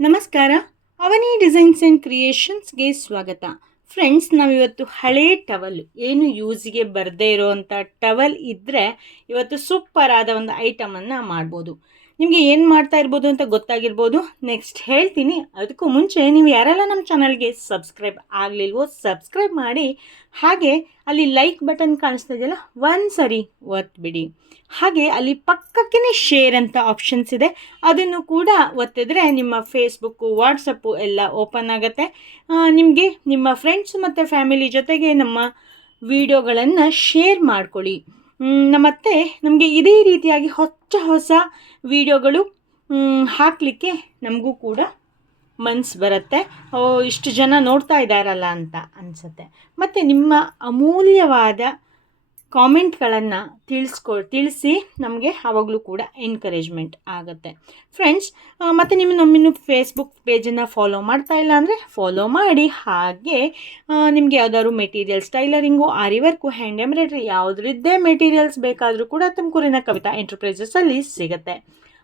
ನಮಸ್ಕಾರ. ಅವನಿ designs and ಕ್ರಿಯೇಷನ್ಸ್ಗೆ ಸ್ವಾಗತ. Friends, ನಾವಿವತ್ತು ಹಳೇ ಟವಲ್, ಏನು ಯೂಸಿಗೆ ಬರದೇ ಇರೋವಂಥ ಟವಲ್ ಇದ್ದರೆ ಇವತ್ತು ಸೂಪರ್ ಆದ ಒಂದು ಐಟಮನ್ನು ಮಾಡ್ಬೋದು. ನಿಮಗೆ ಏನು ಮಾಡ್ತಾ ಇರ್ಬೋದು ಅಂತ ಗೊತ್ತಾಗಿರ್ಬೋದು. ನೆಕ್ಸ್ಟ್ ಹೇಳ್ತೀನಿ. ಅದಕ್ಕೂ ಮುಂಚೆ ನೀವು ಯಾರೆಲ್ಲ ನಮ್ಮ ಚಾನಲ್ಗೆ ಸಬ್ಸ್ಕ್ರೈಬ್ ಆಗಲಿಲ್ವೋ ಸಬ್ಸ್ಕ್ರೈಬ್ ಮಾಡಿ. ಹಾಗೆ ಅಲ್ಲಿ ಲೈಕ್ ಬಟನ್ ಕಾಣಿಸ್ತಾ ಇದೆಯಲ್ಲ, ಒಂದು ಸರಿ ಒತ್ಬಿಡಿ. ಹಾಗೆ ಅಲ್ಲಿ ಪಕ್ಕಕ್ಕೇ ಶೇರ್ ಅಂತ ಆಪ್ಷನ್ಸ್ ಇದೆ. ಅದನ್ನು ಕೂಡ ಒತ್ತಿದ್ರೆ ನಿಮ್ಮ ಫೇಸ್ಬುಕ್ಕು ವಾಟ್ಸಪ್ಪು ಎಲ್ಲ ಓಪನ್ ಆಗುತ್ತೆ. ನಿಮಗೆ ನಿಮ್ಮ ಫ್ರೆಂಡ್ಸ್ ಮತ್ತು ಫ್ಯಾಮಿಲಿ ಜೊತೆಗೆ ನಮ್ಮ ವಿಡಿಯೋಗಳನ್ನು ಶೇರ್ ಮಾಡ್ಕೊಳ್ಳಿ. ಮತ್ತು ನಮಗೆ ಇದೇ ರೀತಿಯಾಗಿ ಹೊಸ ಹೊಸ ವಿಡಿಯೋಗಳು ಹಾಕಲಿಕ್ಕೆ ನಮಗೂ ಕೂಡ ಮನ್ಸು ಬರುತ್ತೆ. ಓ, ಇಷ್ಟು ಜನ ನೋಡ್ತಾ ಇದ್ದಾರಲ್ಲ ಅಂತ ಅನಿಸುತ್ತೆ. ಮತ್ತು ನಿಮ್ಮ ಅಮೂಲ್ಯವಾದ ಕಾಮೆಂಟ್ಗಳನ್ನು ತಿಳಿಸ್ಕೊ ತಿಳಿಸಿ ನಮಗೆ ಆವಾಗಲೂ ಕೂಡ ಎನ್ಕರೇಜ್ಮೆಂಟ್ ಆಗುತ್ತೆ. ಫ್ರೆಂಡ್ಸ್ ಮತ್ತು ನಿಮ್ಮ ನಮ್ಮಿನ್ನು ಫೇಸ್ಬುಕ್ ಪೇಜನ್ನು ಫಾಲೋ ಮಾಡ್ತಾ ಇಲ್ಲ ಅಂದರೆ ಫಾಲೋ ಮಾಡಿ. ಹಾಗೆ ನಿಮಗೆ ಯಾವ್ದಾದ್ರು materials tailoring aari work hand embroidery ಯಾವುದ್ರದ್ದೇ materials ಬೇಕಾದರೂ ಕೂಡ ತುಮಕೂರಿನ ಕವಿತಾ ಎಂಟರ್ಪ್ರೈಸಸಲ್ಲಿ ಸಿಗುತ್ತೆ.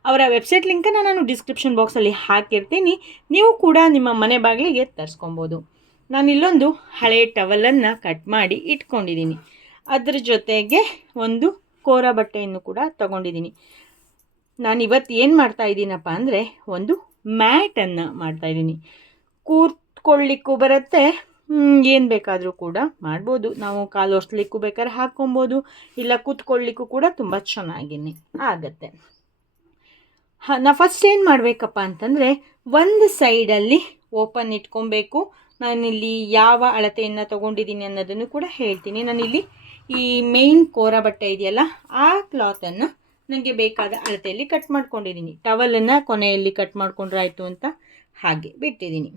ಅವರ ವೆಬ್ಸೈಟ್ ಲಿಂಕನ್ನು ನಾನು ಡಿಸ್ಕ್ರಿಪ್ಷನ್ ಬಾಕ್ಸಲ್ಲಿ ಹಾಕಿರ್ತೀನಿ. ನೀವು ಕೂಡ ನಿಮ್ಮ ಮನೆ ಬಾಗಿಲಿಗೆ ತರಿಸ್ಕೊಬೋದು. ನಾನು ಇಲ್ಲೊಂದು ಹಳೆ ಟವಲನ್ನು ಕಟ್ ಮಾಡಿ ಇಟ್ಕೊಂಡಿದ್ದೀನಿ ಅದ್ರ ಜೊತೆಗೆ ಒಂದು ಕೋರ ಬಟ್ಟೆಯನ್ನು ಕೂಡ ತಗೊಂಡಿದ್ದೀನಿ. ನಾನು ಇವತ್ತು ಏನು ಮಾಡ್ತಾ ಇದ್ದೀನಪ್ಪ ಅಂದರೆ ಒಂದು ಮ್ಯಾಟನ್ನು ಮಾಡ್ತಾಯಿದ್ದೀನಿ ಕೂತ್ಕೊಳ್ಳಿಕ್ಕೂ ಬರುತ್ತೆ ಏನು ಬೇಕಾದರೂ ಕೂಡ ಮಾಡ್ಬೋದು. ನಾವು ಕಾಲು ಒರೆಸ್ಲಿಕ್ಕೂ ಬೇಕಾದ್ರೆ ಹಾಕ್ಕೊಬೋದು, ಇಲ್ಲ ಕೂತ್ಕೊಳ್ಳಿಕ್ಕೂ ಕೂಡ ತುಂಬ ಚೆನ್ನಾಗಿನೇ ಆಗುತ್ತೆ. ಹಾಂ, ನಾ ಫಸ್ಟ್ ಏನು ಮಾಡಬೇಕಪ್ಪ ಅಂತಂದರೆ ಒಂದು ಸೈಡಲ್ಲಿ ಓಪನ್ ಇಟ್ಕೊಬೇಕು. ನಾನಿಲ್ಲಿ ಯಾವ ಅಳತೆಯನ್ನು ತೊಗೊಂಡಿದ್ದೀನಿ ಅನ್ನೋದನ್ನು ಕೂಡ ಹೇಳ್ತೀನಿ. ನಾನಿಲ್ಲಿ ಈ ಮೇನ್ ಕೋರ ಬಟ್ಟೆ ಇದೆಯಲ್ಲ, ಆ ಕ್ಲಾತನ್ನು ನನಗೆ ಬೇಕಾದ ಅಳತೆಯಲ್ಲಿ ಕಟ್ ಮಾಡ್ಕೊಂಡಿದ್ದೀನಿ. ಟವಲನ್ನು ಕೊನೆಯಲ್ಲಿ ಕಟ್ ಮಾಡ್ಕೊಂಡ್ರಾಯ್ತು ಅಂತ ಹಾಗೆ ಬಿಟ್ಟಿದ್ದೀನಿ.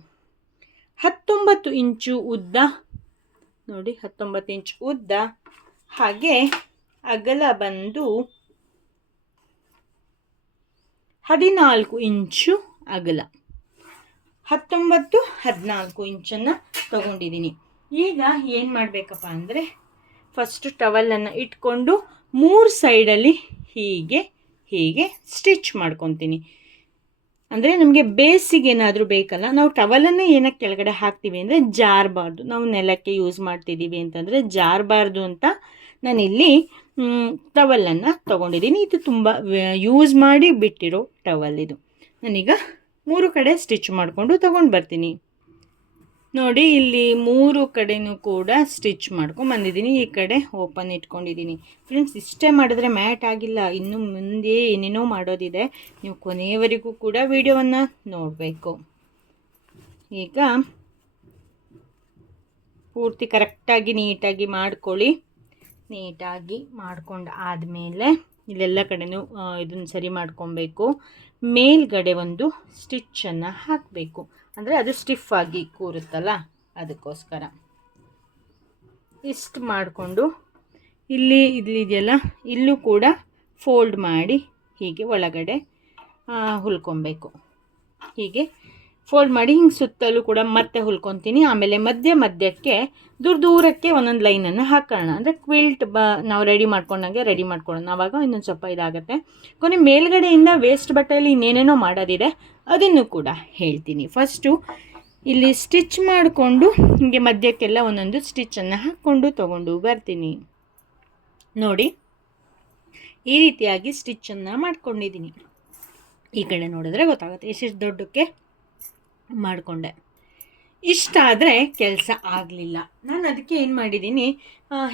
ಹತ್ತೊಂಬತ್ತು ಇಂಚು ಉದ್ದ, ನೋಡಿ ಹತ್ತೊಂಬತ್ತು ಇಂಚು ಉದ್ದ, ಹಾಗೆ ಅಗಲ ಬಂದು ಹದಿನಾಲ್ಕು ಇಂಚು ಅಗಲ. ಹತ್ತೊಂಬತ್ತು ಹದಿನಾಲ್ಕು ಇಂಚನ್ನು ತಗೊಂಡಿದ್ದೀನಿ. ಈಗ ಏನು ಮಾಡಬೇಕಪ್ಪ ಅಂದರೆ ಫಸ್ಟ್ ಟವಲನ್ನು ಇಟ್ಕೊಂಡು ಮೂರು ಸೈಡಲ್ಲಿ ಹೀಗೆ ಹೀಗೆ ಸ್ಟಿಚ್ ಮಾಡ್ಕೊತೀನಿ. ಅಂದರೆ ನಮಗೆ ಬೇಸಿಗೆ ಏನಾದರೂ ಬೇಕಲ್ಲ, ನಾವು ಟವಲನ್ನೇ ಏನಕ್ಕೆ ಕೆಳಗಡೆ ಹಾಕ್ತೀವಿ ಅಂದರೆ ಜಾರಬಾರ್ದು. ನಾವು ನೆಲಕ್ಕೆ ಯೂಸ್ ಮಾಡ್ತಿದ್ದೀವಿ ಅಂತಂದರೆ ಜಾರಬಾರ್ದು ಅಂತ ನಾನಿಲ್ಲಿ ಟವಲನ್ನು ತೊಗೊಂಡಿದ್ದೀನಿ. ಇದು ತುಂಬ ಯೂಸ್ ಮಾಡಿ ಬಿಟ್ಟಿರೋ ಟವಲ್ ಇದು. ನಾನೀಗ ಮೂರು ಕಡೆ ಸ್ಟಿಚ್ ಮಾಡಿಕೊಂಡು ತೊಗೊಂಡು ಬರ್ತೀನಿ. ನೋಡಿ, ಇಲ್ಲಿ ಮೂರು ಕಡೆನೂ ಕೂಡ ಸ್ಟಿಚ್ ಮಾಡ್ಕೊಂಡು ಬಂದಿದ್ದೀನಿ. ಈ ಕಡೆ ಓಪನ್ ಇಟ್ಕೊಂಡಿದ್ದೀನಿ. ಫ್ರೆಂಡ್ಸ್, ಇಷ್ಟೇ ಮಾಡಿದ್ರೆ ಮ್ಯಾಟ್ ಆಗಿಲ್ಲ. ಇನ್ನು ಮುಂದೆ ಏನೇನೋ ಮಾಡೋದಿದೆ. ನೀವು ಕೊನೆಯವರೆಗೂ ಕೂಡ ವಿಡಿಯೋವನ್ನು ನೋಡಬೇಕು. ಈಗ ಪೂರ್ತಿ ಕರೆಕ್ಟಾಗಿ, ನೀಟಾಗಿ ಮಾಡ್ಕೊಳ್ಳಿ. ನೀಟಾಗಿ ಮಾಡ್ಕೊಂಡು ಆದಮೇಲೆ ಇಲ್ಲೆಲ್ಲ ಕಡೆನೂ ಇದನ್ನು ಸರಿ ಮಾಡ್ಕೊಬೇಕು. ಮೇಲ್ಗಡೆ ಒಂದು ಸ್ಟಿಚ್ಚನ್ನು ಹಾಕಬೇಕು. ಅಂದರೆ ಅದು ಸ್ಟಿಫ್ ಆಗಿ ಕೂರುತ್ತಲ್ಲ, ಅದಕ್ಕೋಸ್ಕರ. ಇಷ್ಟು ಮಾಡಿಕೊಂಡು ಇಲ್ಲಿ ಇಲ್ಲಿದೆಯಲ್ಲ ಇಲ್ಲೂ ಕೂಡ ಫೋಲ್ಡ್ ಮಾಡಿ ಹೀಗೆ ಒಳಗಡೆ ಹುಲ್ಕೊಬೇಕು. ಹೀಗೆ ಫೋಲ್ಡ್ ಮಾಡಿ ಹಿಂಗೆ ಸುತ್ತಲೂ ಕೂಡ ಮತ್ತೆ ಹುಲ್ಕೊತೀನಿ. ಆಮೇಲೆ ಮಧ್ಯ ಮಧ್ಯಕ್ಕೆ ದೂರ ದೂರಕ್ಕೆ ಒಂದೊಂದು ಲೈನನ್ನು ಹಾಕೋಣ. ಅಂದರೆ ಕ್ವಿಲ್ಟ್ ಬ, ನಾವು ರೆಡಿ ಮಾಡ್ಕೊಂಡಂಗೆ ರೆಡಿ ಮಾಡ್ಕೊಳ್ಳೋಣ. ಆವಾಗ ಇನ್ನೊಂದು ಸ್ವಲ್ಪ ಇದಾಗುತ್ತೆ. ಕೊನೆ ಮೇಲ್ಗಡೆಯಿಂದ ವೇಸ್ಟ್ ಬಟ್ಟೆಯಲ್ಲಿ ಇನ್ನೇನೇನೋ ಮಾಡೋದಿದೆ. ಅದನ್ನು ಕೂಡ ಹೇಳ್ತೀನಿ. ಫಸ್ಟು ಇಲ್ಲಿ ಸ್ಟಿಚ್ ಮಾಡಿಕೊಂಡು, ಹೀಗೆ ಮಧ್ಯಕ್ಕೆಲ್ಲ ಒಂದೊಂದು ಸ್ಟಿಚ್ಚನ್ನು ಹಾಕ್ಕೊಂಡು ತೊಗೊಂಡು ಬರ್ತೀನಿ. ನೋಡಿ, ಈ ರೀತಿಯಾಗಿ ಸ್ಟಿಚ್ಚನ್ನು ಮಾಡ್ಕೊಂಡಿದ್ದೀನಿ. ಈ ಕಡೆ ನೋಡಿದ್ರೆ ಗೊತ್ತಾಗುತ್ತೆ ಎಷ್ಟು ದೊಡ್ಡಕ್ಕೆ ಮಾಡಿಕೊಂಡೆ. ಇಷ್ಟಾದರೆ ಕೆಲಸ ಆಗಲಿಲ್ಲ. ನಾನು ಅದಕ್ಕೆ ಏನು ಮಾಡಿದ್ದೀನಿ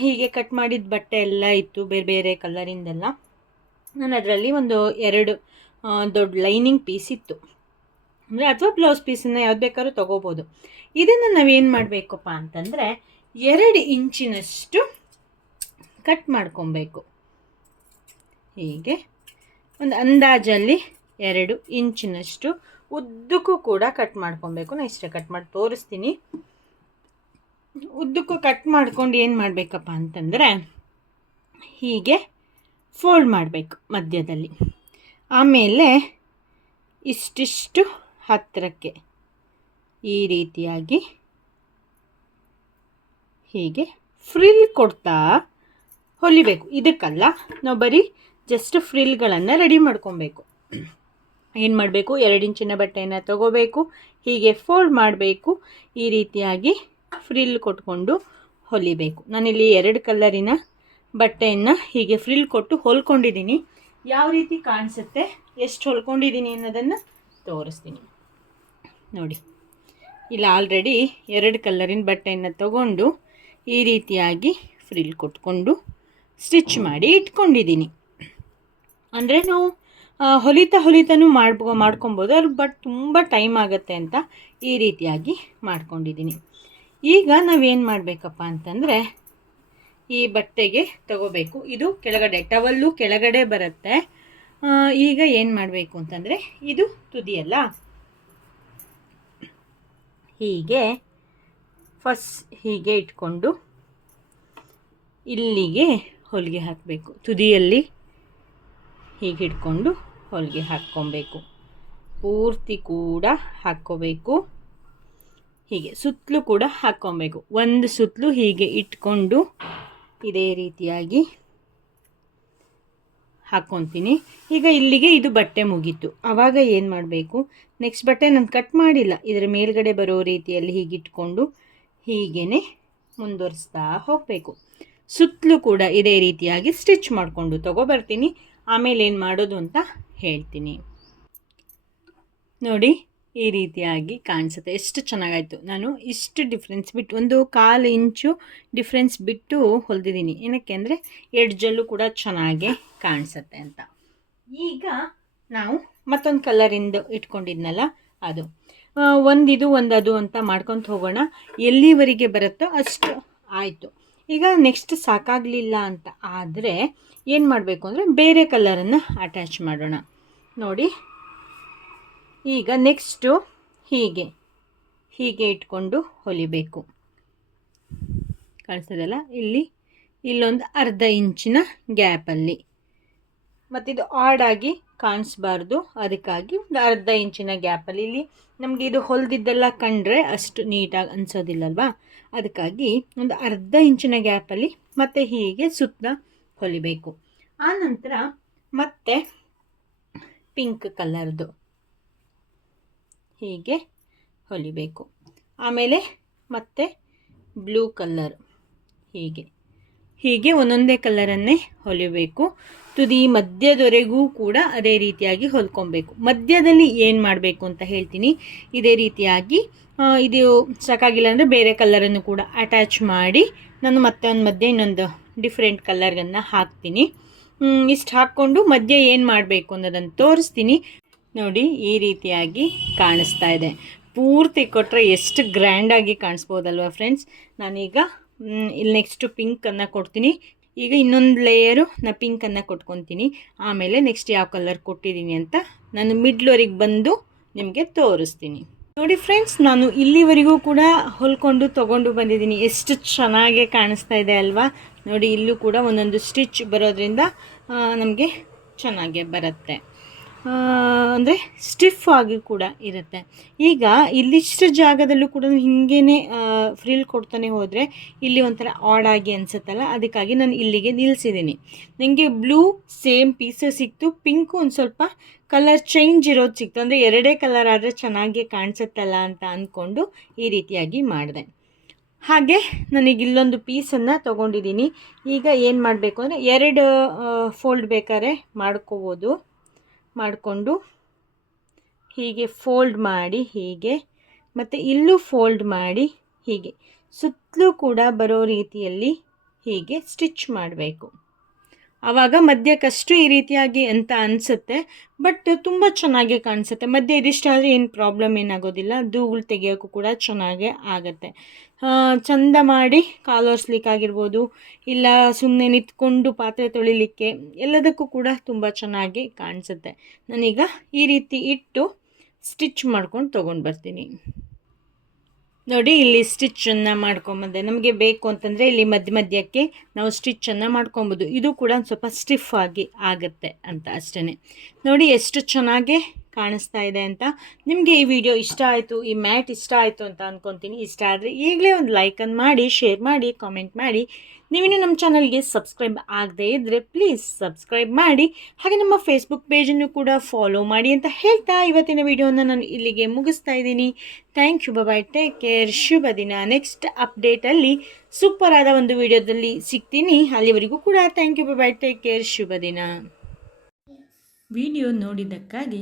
ಹೀಗೆ ಕಟ್ ಮಾಡಿದ ಬಟ್ಟೆ ಎಲ್ಲ ಇತ್ತು, ಬೇರೆ ಬೇರೆ ಕಲರಿಂದೆಲ್ಲ ನಾನು ಅದರಲ್ಲಿ ಒಂದು ಎರಡು ದೊಡ್ಡ ಲೈನಿಂಗ್ ಪೀಸ್ ಇತ್ತು. ಅಂದರೆ ಅಥವಾ ಬ್ಲೌಸ್ ಪೀಸನ್ನು ಯಾವ್ದು ಬೇಕಾದ್ರೂ ತೊಗೋಬೋದು. ಇದನ್ನು ನಾವೇನು ಮಾಡಬೇಕಪ್ಪ ಅಂತಂದರೆ ಎರಡು ಇಂಚಿನಷ್ಟು ಕಟ್ ಮಾಡ್ಕೊಬೇಕು. ಹೀಗೆ. ಒಂದು ಅಂದಾಜಲ್ಲಿ ಎರಡು ಇಂಚಿನಷ್ಟು ಉದ್ದಕ್ಕೂ ಕೂಡ ಕಟ್ ಮಾಡ್ಕೊಬೇಕು. ನಾನು ಇಷ್ಟೇ ಕಟ್ ಮಾಡಿ, ತೋರಿಸ್ತೀನಿ. ಉದ್ದಕ್ಕೂ ಕಟ್ ಮಾಡ್ಕೊಂಡು ಏನು ಮಾಡಬೇಕಪ್ಪ ಅಂತಂದರೆ ಹೀಗೆ ಫೋಲ್ಡ್ ಮಾಡಬೇಕು ಮಧ್ಯದಲ್ಲಿ. ಆಮೇಲೆ ಇಷ್ಟಿಷ್ಟು ಹತ್ತಿರಕ್ಕೆ ಈ ರೀತಿಯಾಗಿ ಹೀಗೆ ಫ್ರಿಲ್ ಕೊಡ್ತಾ ಹೊಲಿಬೇಕು. ಇದಕ್ಕಲ್ಲ ನಾವು ಬರೀ ಜಸ್ಟ್ ಫ್ರಿಲ್ಗಳನ್ನು ರೆಡಿ ಮಾಡ್ಕೊಬೇಕು. ಏನು ಮಾಡಬೇಕು? ಎರಡು ಇಂಚಿನ ಬಟ್ಟೆಯನ್ನು ತಗೋಬೇಕು. ಹೀಗೆ ಫೋಲ್ಡ್ ಮಾಡಬೇಕು. ಈ ರೀತಿಯಾಗಿ ಫ್ರಿಲ್ ಕೊಟ್ಕೊಂಡು ಹೊಲಿಬೇಕು. ನಾನಿಲ್ಲಿ ಎರಡು ಕಲರಿನ ಬಟ್ಟೆಯನ್ನು ಹೀಗೆ ಫ್ರಿಲ್ ಕೊಟ್ಟು ಹೊಲ್ಕೊಂಡಿದ್ದೀನಿ. ಯಾವ ರೀತಿ ಕಾಣಿಸುತ್ತೆ? ಎಷ್ಟು ಹೊಲ್ಕೊಂಡಿದ್ದೀನಿ ಅನ್ನೋದನ್ನು ತೋರಿಸ್ತೀನಿ. ನೋಡಿ. ಇಲ್ಲಿ ಆಲ್ರೆಡಿ ಎರಡು ಕಲ್ಲರಿನ ಬಟ್ಟೆಯನ್ನು ತಗೊಂಡು ಈ ರೀತಿಯಾಗಿ ಫ್ರಿಲ್ ಕೊಟ್ಕೊಂಡು ಸ್ಟಿಚ್ ಮಾಡಿ ಇಟ್ಕೊಂಡಿದ್ದೀನಿ. ಅಂದರೆ ನಾವು ಹೊಲಿತಾ ಹೊಲಿತನೂ ಮಾಡ್ಬೋ, ಮಾಡ್ಕೊಬೋದು, ಅದು ಬಟ್ ತುಂಬ ಟೈಮ್ ಆಗುತ್ತೆ ಅಂತ ಈ ರೀತಿಯಾಗಿ ಮಾಡ್ಕೊಂಡಿದ್ದೀನಿ. ಈಗ ನಾವೇನು ಮಾಡಬೇಕಪ್ಪ ಅಂತಂದರೆ ಈ ಬಟ್ಟೆಗೆ ತಗೋಬೇಕು. ಇದು ಕೆಳಗಡೆ ಟವಲ್ಲು ಕೆಳಗಡೆ ಬರುತ್ತೆ. ಈಗ ಏನು ಮಾಡಬೇಕು ಅಂತಂದರೆ ಇದು ತುದಿಯಲ್ಲ ಹೀಗೆ ಫಸ್ಟ್ ಹೀಗೆ ಇಟ್ಕೊಂಡು ಇಲ್ಲಿಗೆ ಹೊಲಿಗೆ ಹಾಕಬೇಕು. ತುದಿಯಲ್ಲಿ ಹೀಗೆ ಇಟ್ಕೊಂಡು ಹೊಲಿಗೆ ಹಾಕ್ಕೊಬೇಕು. ಪೂರ್ತಿ ಕೂಡ ಹಾಕ್ಕೋಬೇಕು. ಹೀಗೆ ಸುತ್ತಲೂ ಕೂಡ ಹಾಕ್ಕೊಬೇಕು. ಒಂದು ಸುತ್ತಲೂ ಹೀಗೆ ಇಟ್ಕೊಂಡು ಇದೇ ರೀತಿಯಾಗಿ ಹಾಕ್ಕೊತೀನಿ ಈಗ ಇಲ್ಲಿಗೆ ಇದು ಬಟ್ಟೆ ಮುಗೀತು. ಆವಾಗ ಏನು ಮಾಡಬೇಕು? ನೆಕ್ಸ್ಟ್ ಬಟ್ಟೆ ನಾನು ಕಟ್ ಮಾಡಿಲ್ಲ. ಇದರ ಮೇಲ್ಗಡೆ ಬರೋ ರೀತಿಯಲ್ಲಿ ಹೀಗಿಟ್ಕೊಂಡು ಹೀಗೇ ಮುಂದುವರಿಸ್ತಾ ಹೋಗಬೇಕು. ಸುತ್ತಲೂ ಕೂಡ ಇದೇ ರೀತಿಯಾಗಿ ಸ್ಟಿಚ್ ಮಾಡಿಕೊಂಡು ತಗೊಬರ್ತೀನಿ. ಆಮೇಲೆ ಏನು ಮಾಡೋದು ಅಂತ ಹೇಳ್ತೀನಿ. ನೋಡಿ ಈ ರೀತಿಯಾಗಿ ಕಾಣಿಸುತ್ತೆ. ಎಷ್ಟು ಚೆನ್ನಾಗಾಯಿತು. ನಾನು ಇಷ್ಟು ಡಿಫ್ರೆನ್ಸ್ ಬಿಟ್ಟು, ಒಂದು ಕಾಲು ಇಂಚು ಡಿಫ್ರೆನ್ಸ್ ಬಿಟ್ಟು ಹೊಲಿದಿದ್ದೀನಿ. ಏನಕ್ಕೆ ಅಂದರೆ ಎಡ್ಜಲ್ಲೂ ಕೂಡ ಚೆನ್ನಾಗೆ ಕಾಣಿಸುತ್ತೆ ಅಂತ. ಈಗ ನಾವು ಮತ್ತೊಂದು ಕಲರಿಂದ ಇಟ್ಕೊಂಡಿದ್ನಲ್ಲ, ಅದು. ಒಂದಿದು ಒಂದು ಅದು ಅಂತ ಮಾಡ್ಕೊತ ಹೋಗೋಣ. ಎಲ್ಲಿವರೆಗೆ ಬರುತ್ತೋ ಅಷ್ಟು ಆಯಿತು. ಈಗ ನೆಕ್ಸ್ಟ್ ಸಾಕಾಗಲಿಲ್ಲ ಅಂತ ಆದರೆ, ಏನು ಮಾಡಬೇಕು ಅಂದರೆ, ಬೇರೆ ಕಲರನ್ನು ಅಟ್ಯಾಚ್ ಮಾಡೋಣ. ನೋಡಿ. ಈಗ ನೆಕ್ಸ್ಟು ಹೀಗೆ ಹೀಗೆ ಇಟ್ಕೊಂಡು ಹೊಲಿಬೇಕು. ಕಾಣಿಸ್ತದಲ್ಲ ಇಲ್ಲಿ, ಇಲ್ಲೊಂದು ಅರ್ಧ ಇಂಚಿನ ಗ್ಯಾಪಲ್ಲಿ. ಮತ್ತಿದು ಆಡಾಗಿ ಕಾಣಿಸ್ಬಾರ್ದು. ಅದಕ್ಕಾಗಿ ಒಂದು ಅರ್ಧ ಇಂಚಿನ ಗ್ಯಾಪಲ್ಲಿ. ಇಲ್ಲಿ ನಮಗೆ ಇದು ಹೊಲಿದಿದ್ದೆಲ್ಲ ಕಂಡ್ರೆ ಅಷ್ಟು ನೀಟಾಗಿ ಅನಿಸೋದಿಲ್ಲಲ್ವಾ? ಅದಕ್ಕಾಗಿ ಒಂದು ಅರ್ಧ ಇಂಚಿನ ಗ್ಯಾಪಲ್ಲಿ ಮತ್ತೆ ಹೀಗೆ ಸುತ್ತ ಹೊಲಿಬೇಕು. ಆನಂತರ ಮತ್ತೆ ಪಿಂಕ್ ಕಲರ್ದು ಹೀಗೆ ಹೊಲಿಬೇಕು. ಆಮೇಲೆ ಮತ್ತೆ ಬ್ಲೂ ಕಲ್ಲರ್ ಹೀಗೆ. ಹೀಗೆ ಒಂದೊಂದೇ ಕಲರನ್ನೇ ಹೊಲಿಬೇಕು. ತುದಿ ಮಧ್ಯದವರೆಗೂ ಕೂಡ ಅದೇ ರೀತಿಯಾಗಿ ಹೊಲ್ಕೊಬೇಕು. ಮಧ್ಯದಲ್ಲಿ ಏನು ಮಾಡಬೇಕು ಅಂತ ಹೇಳ್ತೀನಿ. ಇದೇ ರೀತಿಯಾಗಿ ಇದು ಸಾಕಾಗಿಲ್ಲ ಅಂದರೆ ಬೇರೆ ಕಲ್ಲರನ್ನು ಕೂಡ ಅಟ್ಯಾಚ್ ಮಾಡಿ ನಾನು ಮತ್ತೆ ಒಂದು ಮಧ್ಯೆ ಇನ್ನೊಂದು ಡಿಫ್ರೆಂಟ್ ಕಲ್ಲರ್ಗನ್ನು ಹಾಕ್ತೀನಿ. ಇಷ್ಟು ಹಾಕ್ಕೊಂಡು ಮಧ್ಯೆ ಏನು ಮಾಡಬೇಕು ಅನ್ನೋದನ್ನು ತೋರಿಸ್ತೀನಿ. ನೋಡಿ ಈ ರೀತಿಯಾಗಿ ಕಾಣಿಸ್ತಾ ಇದೆ. ಪೂರ್ತಿ ಕೊಟ್ಟರೆ ಎಷ್ಟು ಗ್ರ್ಯಾಂಡಾಗಿ ಕಾಣಿಸ್ಬೋದಲ್ವ ಫ್ರೆಂಡ್ಸ್ ನಾನೀಗ ಇಲ್ಲಿ ನೆಕ್ಸ್ಟು ಪಿಂಕನ್ನು ಕೊಡ್ತೀನಿ. ಈಗ ಇನ್ನೊಂದು ಲೇಯರು ನಾ ಪಿಂಕನ್ನು ಕೊಟ್ಕೊತೀನಿ. ಆಮೇಲೆ ನೆಕ್ಸ್ಟ್ ಯಾವ ಕಲರ್ ಕೊಟ್ಟಿದ್ದೀನಿ ಅಂತ ನಾನು ಮಿಡ್ಲ್ವರೆಗೆ ಬಂದು ನಿಮಗೆ ತೋರಿಸ್ತೀನಿ. ನೋಡಿ ಫ್ರೆಂಡ್ಸ್ ನಾನು ಇಲ್ಲಿವರೆಗೂ ಕೂಡ ಹೊಲ್ಕೊಂಡು ತೊಗೊಂಡು ಬಂದಿದ್ದೀನಿ. ಎಷ್ಟು ಚೆನ್ನಾಗಿ ಕಾಣಿಸ್ತಾ ಇದೆ ಅಲ್ವಾ? ನೋಡಿ ಇಲ್ಲೂ ಕೂಡ ಒಂದೊಂದು ಸ್ಟಿಚ್ ಬರೋದ್ರಿಂದ ನಮಗೆ ಚೆನ್ನಾಗೆ ಬರುತ್ತೆ. ಅಂದರೆ ಸ್ಟಿಫ್ ಆಗಿ ಕೂಡ ಇರುತ್ತೆ. ಈಗ ಇಲ್ಲಿಷ್ಟು ಜಾಗದಲ್ಲೂ ಕೂಡ ಹಿಂಗೇ ಫ್ರೀಲ್ ಕೊಡ್ತಾನೆ ಹೋದರೆ ಇಲ್ಲಿ ಒಂಥರ ಆಡ್ ಆಗಿ ಅನಿಸುತ್ತಲ್ಲ, ಅದಕ್ಕಾಗಿ ನಾನು ಇಲ್ಲಿಗೆ ನಿಲ್ಲಿಸಿದ್ದೀನಿ ನನಗೆ ಬ್ಲೂ ಸೇಮ್ ಪೀಸಸ್ ಸಿಕ್ತು ಪಿಂಕು ಒಂದು ಸ್ವಲ್ಪ ಕಲರ್ ಚೇಂಜ್ ಇರೋದು ಸಿಕ್ತು. ಅಂದರೆ ಎರಡೇ ಕಲರ್ ಆದರೆ ಚೆನ್ನಾಗಿ ಕಾಣಿಸುತ್ತಲ್ಲ ಅಂತ ಅಂದ್ಕೊಂಡು ಈ ರೀತಿಯಾಗಿ ಮಾಡಿದೆ. ಹಾಗೆ ನನಗೆ ಇಲ್ಲೊಂದು ಪೀಸನ್ನು ತೊಗೊಂಡಿದ್ದೀನಿ. ಈಗ ಏನು ಮಾಡಬೇಕು ಅಂದರೆ ಎರಡು ಫೋಲ್ಡ್ ಬೇಕಾದ್ರೆ ಮಾಡ್ಕೋಬೋದು. ಮಾಡಿಕೊಂಡು ಹೀಗೆ ಫೋಲ್ಡ್ ಮಾಡಿ ಹೀಗೆ, ಮತ್ತು ಇಲ್ಲೂ ಫೋಲ್ಡ್ ಮಾಡಿ ಹೀಗೆ, ಸುತ್ತಲೂ ಕೂಡ ಬರೋ ರೀತಿಯಲ್ಲಿ ಹೀಗೆ ಸ್ಟಿಚ್ ಮಾಡಬೇಕು. ಆವಾಗ ಮಧ್ಯಕ್ಕಷ್ಟು ಈ ರೀತಿಯಾಗಿ ಅಂತ ಅನಿಸುತ್ತೆ. ಬಟ್ ತುಂಬ ಚೆನ್ನಾಗಿ ಕಾಣಿಸುತ್ತೆ. ಮಧ್ಯೆ ಇದಿಷ್ಟಾದರೆ ಏನು ಪ್ರಾಬ್ಲಮ್ ಏನಾಗೋದಿಲ್ಲ. ಧೂಳು ತೆಗಿಯೋಕ್ಕೂ ಕೂಡ ಚೆನ್ನಾಗೇ ಆಗುತ್ತೆ. ಚಂದ ಮಾಡಿ ಕಾಲು ಒರೆಸ್ಲಿಕ್ಕಾಗಿರ್ಬೋದು, ಇಲ್ಲ ಸುಮ್ಮನೆ ನಿಂತ್ಕೊಂಡು ಪಾತ್ರೆ ತೊಳಿಲಿಕ್ಕೆ ಎಲ್ಲದಕ್ಕೂ ಕೂಡ ತುಂಬ ಚೆನ್ನಾಗಿ ಕಾಣಿಸುತ್ತೆ. ನಾನೀಗ ಈ ರೀತಿ ಇಟ್ಟು ಸ್ಟಿಚ್ ಮಾಡ್ಕೊಂಡು ತೊಗೊಂಡು ಬರ್ತೀನಿ. ನೋಡಿ, ಇಲ್ಲಿ ಸ್ಟಿಚ್ಚನ್ನು ಮಾಡ್ಕೊಂಬಂದೆ. ನಮಗೆ ಬೇಕು ಅಂತಂದರೆ ಇಲ್ಲಿ ಮಧ್ಯ ಮಧ್ಯಕ್ಕೆ ನಾವು ಸ್ಟಿಚ್ಚನ್ನು ಮಾಡ್ಕೊಬೋದು. ಇದು ಕೂಡ ಸ್ವಲ್ಪ ಸ್ಟಿಫ್ ಆಗಿ ಆಗುತ್ತೆ ಅಂತ ಅಷ್ಟೇ ನೋಡಿ, ಎಷ್ಟು ಚೆನ್ನಾಗಿ ಕಾಣಿಸ್ತಾ ಇದೆ ಅಂತ ನಿಮಗೆ ಈ ವಿಡಿಯೋ ಇಷ್ಟ ಆಯಿತು, ಈ ಮ್ಯಾಟ್ ಇಷ್ಟ ಆಯಿತು ಅಂತ ಅಂದ್ಕೊತೀನಿ ಇಷ್ಟ ಆದರೆ ಈಗಲೇ ಒಂದು ಲೈಕನ್ನು ಮಾಡಿ ಶೇರ್ ಮಾಡಿ ಕಾಮೆಂಟ್ ಮಾಡಿ. ನೀವಿನ್ನೂ ನಮ್ಮ ಚಾನಲ್ಗೆ ಸಬ್ಸ್ಕ್ರೈಬ್ ಆಗದೇ ಇದ್ದರೆ ಪ್ಲೀಸ್ ಸಬ್ಸ್ಕ್ರೈಬ್ ಮಾಡಿ. ಹಾಗೆ ನಮ್ಮ ಫೇಸ್ಬುಕ್ ಪೇಜನ್ನು ಕೂಡ ಫಾಲೋ ಮಾಡಿ ಅಂತ ಹೇಳ್ತಾ ಇವತ್ತಿನ ವಿಡಿಯೋನ ನಾನು ಇಲ್ಲಿಗೆ ಮುಗಿಸ್ತಾ ಇದ್ದೀನಿ. Thank you bye take care ಶುಭ ದಿನ. ನೆಕ್ಸ್ಟ್ ಅಪ್ಡೇಟಲ್ಲಿ ಸೂಪರ್ ಆದ ಒಂದು ವಿಡಿಯೋದಲ್ಲಿ ಸಿಗ್ತೀನಿ. ಅಲ್ಲಿವರೆಗೂ ಕೂಡ thank you bye take care ಶುಭ ದಿನ. ವಿಡಿಯೋ ನೋಡಿದ್ದಕ್ಕಾಗಿ